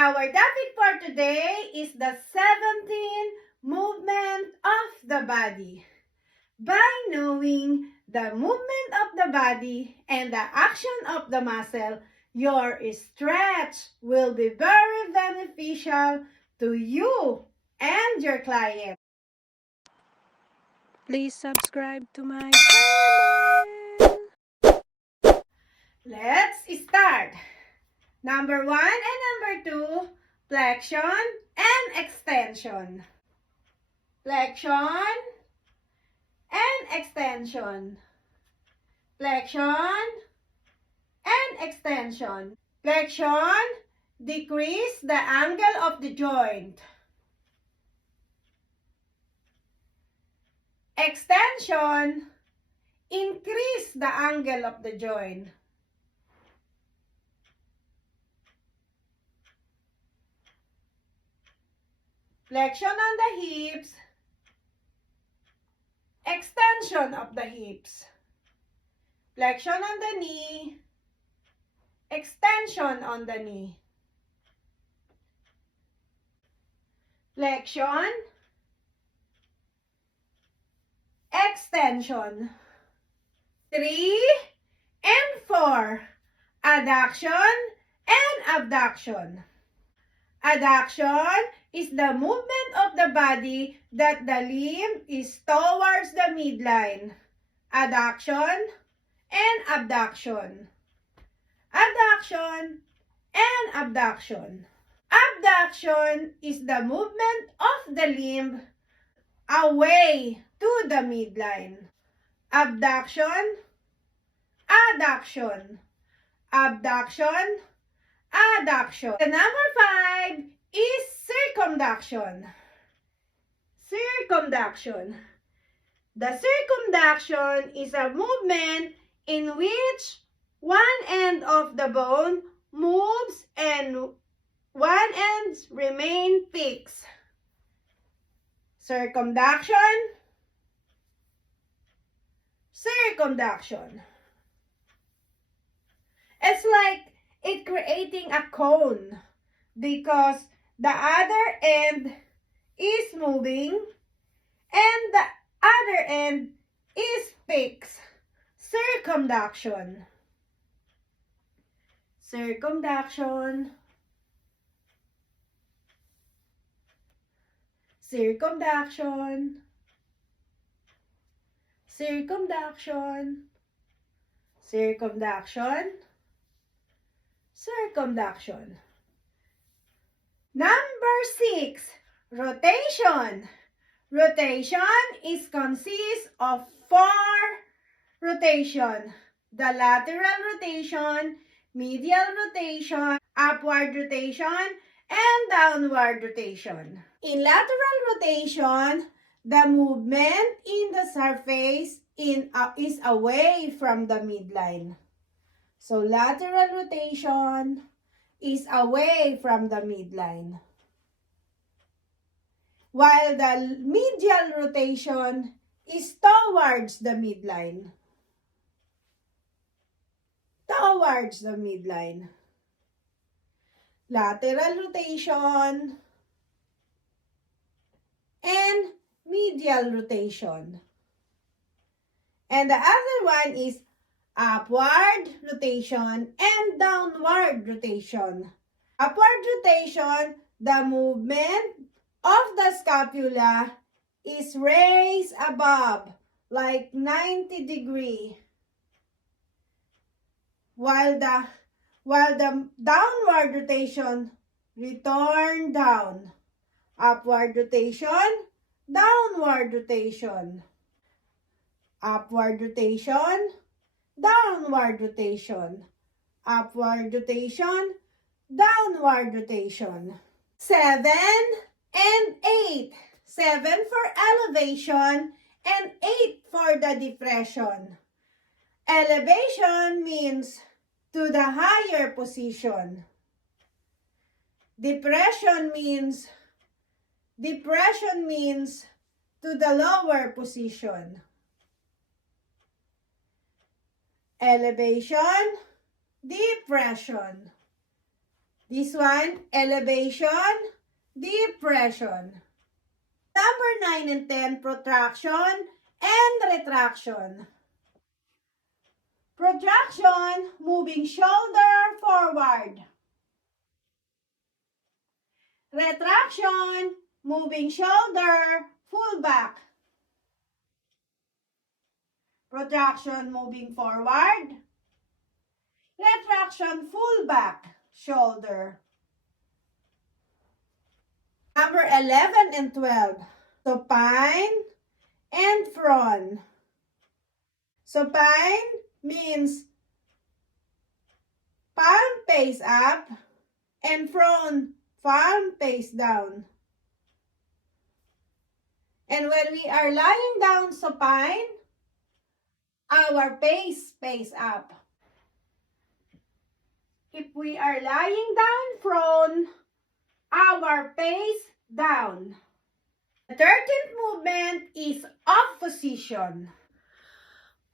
Our topic for today is the 17 movement of the body. By knowing the movement of the body and the action of the muscle, your stretch will be very beneficial to you and your client. Please subscribe to my channel. Let's start. Number 1 and number 2, flexion and extension. Flexion and extension. Flexion and extension. Flexion, decrease the angle of the joint. Extension, increase the angle of the joint. Flexion on the hips. Extension of the hips. Flexion on the knee. Extension on the knee. Flexion. Extension. 3 and 4. Adduction and abduction. Adduction is the movement of the body that the limb is towards the midline. Adduction and abduction. Adduction and abduction. Abduction is the movement of the limb away to the midline. Abduction, adduction, abduction, adduction. The number 5 is circumduction. Circumduction. The circumduction is a movement in which one end of the bone moves and one end remains fixed. Circumduction, circumduction. It's like it creating a cone because the other end is moving and the other end is fixed. Circumduction. Circumduction. Circumduction. Circumduction. Circumduction. Circumduction. Number 6, rotation. Rotation is consists of 4 rotation. The lateral rotation, medial rotation, upward rotation, and downward rotation. In lateral rotation, the movement in the surface is away from the midline. So lateral rotation is away from the midline. While the medial rotation is towards the midline. Towards the midline. Lateral rotation and medial rotation. And the other one is upward rotation and downward rotation. Upward rotation, the movement of the scapula is raised above like 90 degree. While the downward rotation return down. Upward rotation, downward rotation. Upward rotation, downward rotation. Upward rotation, downward rotation. 7 and 8. 7 for elevation and 8 for the depression. Elevation means to the higher position. Depression means to the lower position. Elevation, depression. This one, elevation, depression. Number 9 and 10, protraction and retraction. Protraction, moving shoulder forward. Retraction, moving shoulder full back. Protraction, moving forward. Retraction, full back, shoulder. Number 11 and 12, supine and fron. Supine means palm face up and fron, palm face down. And when we are lying down supine, our face up. If we are lying down prone, our face down. The 13th movement is opposition.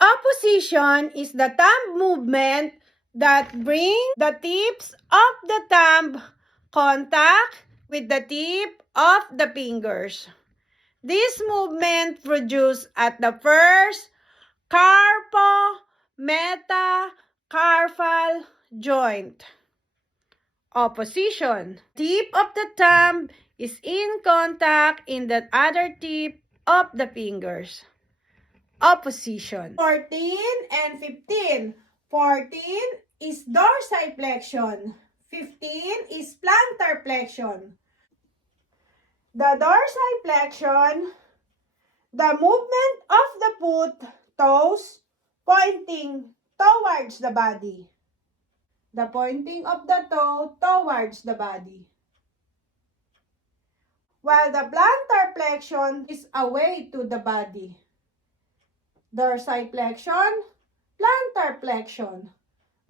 Opposition is the thumb movement that brings the tips of the thumb contact with the tip of the fingers. This movement produced at the first carpo-metacarpal joint. Opposition. Tip of the thumb is in contact in the other tip of the fingers. Opposition. 14 and 15. 14 is dorsiflexion. 15 is plantarflexion. The dorsiflexion, the movement of the foot, toes pointing towards the body. The pointing of the toe towards the body. While the plantarflexion is away to the body. Dorsiflexion, plantarflexion.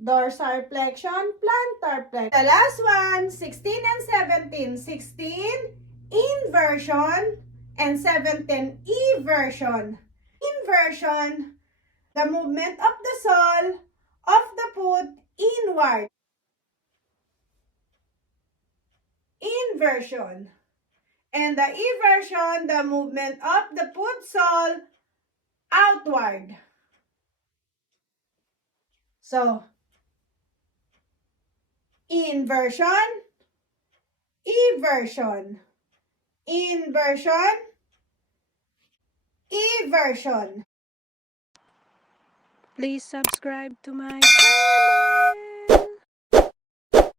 Dorsiflexion, plantarflexion. The last one, 16 and 17. 16, inversion, and 17, eversion. Inversion, the movement of the sole of the foot inward. Inversion. And the eversion, the movement of the foot sole outward. So, inversion, eversion, inversion, eversion. Please subscribe to my channel.